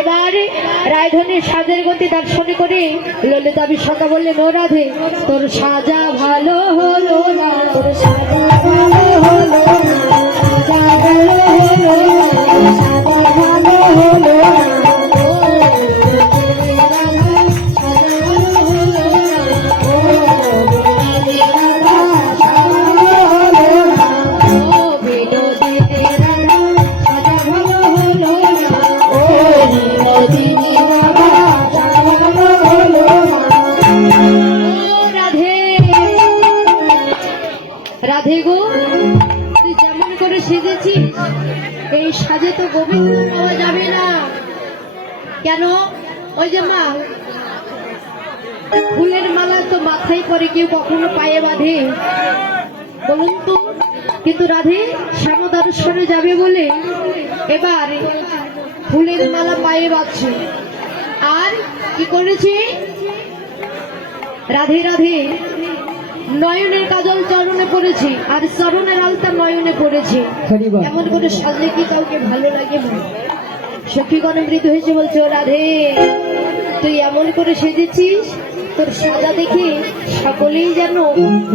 এবারে রায়ধনের সাজের গতি দর্শনী করে ললিতা বিশাখা বললেন, ও রাধে তোর সাজা ভালো হলো না, তোর সাজা ভালো হলো না, সাজা ভালো হলো না, সাজা ভালো হলো না। রাধে গো, তুই যেমন করে সেজেছিস এই সাজে তো গোবিন্দ পাওয়া যাবে না। কেন? ওই যে মা, ফুলের মালা তো মাথায় পরে, কেউ কখনো পায়ে বাঁধে বলুন তো? কিন্তু রাধে শ্যাম দর্শনে যাবে বলে এবার ফুলের মালা পায়ে বাঁধছে। আর কি করেছে রাধে? রাধে নয়নের কাজল চরণে পড়েছে, আর চরণের আলতা নয়নে পড়েছে। এমন করে সাজলে কি কাউকে ভালো লাগে? সখীগণ মৃত হয়েছে, বলছে ও রাধে তুই এমন করে সেজেছিস, তোর সাজা দেখে সকলেই যেন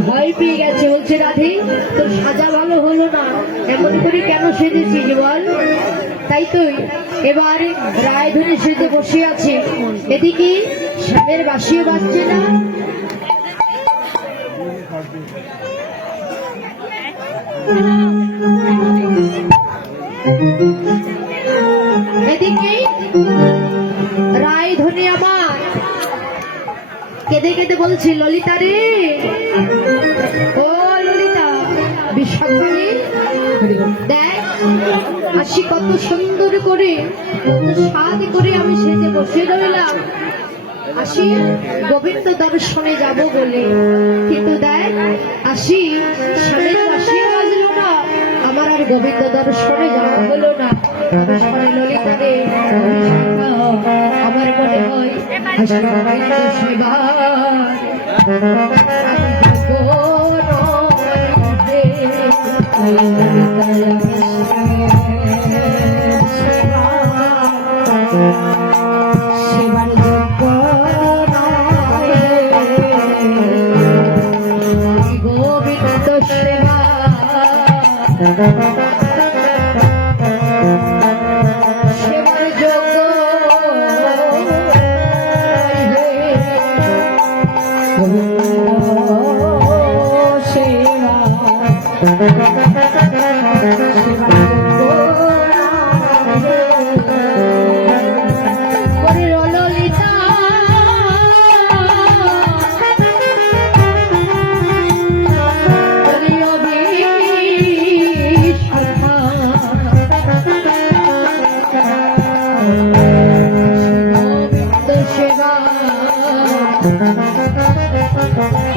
ভয় পেয়ে গেছে। বলছে রাধে তোর সাজা ভালো হলো না, এমন করে কেন সেজেছিস বল? তাই তো এবার রায়ধনী সেজে বসে আছে, এদিকে শ্যামের বাঁশিও বাজছে না। এদিকে রায়ধনী আমার কেঁদে কেঁদে বলছে, ললিতা রে, ও ললিতা বিশ্বকালী, দেখ আসি কত সুন্দর করে, কত স্বাদ করে আমি সেজে বসে রইলাম, আসি গোবিন্দ দর্শনে যাব বলে, কিন্তু দেখ আসি স্বামীর বাঁশি বাজলো না, আমার আর গোবিন্দ দর্শনে যাওয়া হলো না। ললিতা রে, আমার মনে হয় সেবার গোবিন্দ সেবা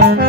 Thank you.